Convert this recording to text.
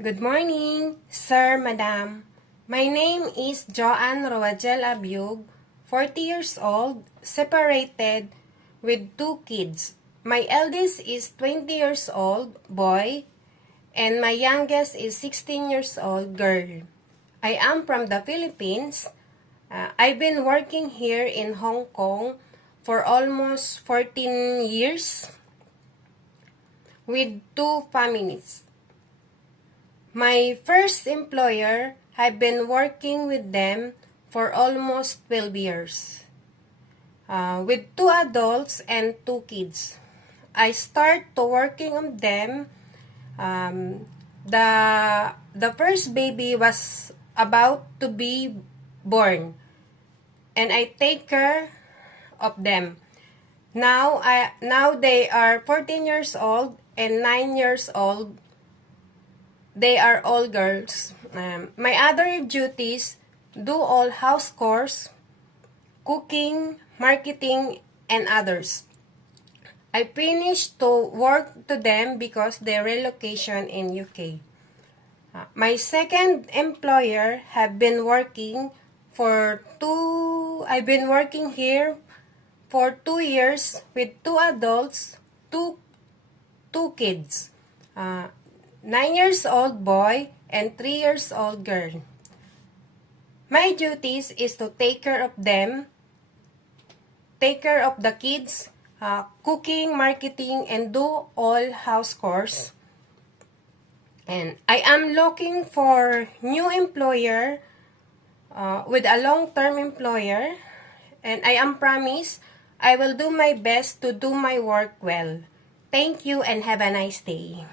Good morning, Sir, Madam. My name is Joanne Roagel Abiug, 40 years old, separated with 2 kids. My eldest is 20 years old, boy, and my youngest is 16 years old, girl. I am from the Philippines. I've been working here in Hong Kong for almost 14 years with 2 families. My first employer, I've been working with them for almost 12 years, with 2 adults and 2 kids. I start to working on them. The first baby was about to be born, and I take care of them. Now they are 14 years old and 9 years old. They are all girls. My other duties: do all house chores, cooking, marketing, and others. I finished to work to them because their relocation in UK. My second employer have been working for I've been working here for 2 years with 2 adults, two kids. 9 years old boy and 3 years old girl. My duties is to take care of them, take care of the kids, cooking, marketing, and do all house chores. And I am looking for new employer with a long-term employer, and I am promised I will do my best to do my work well. Thank you and have a nice day.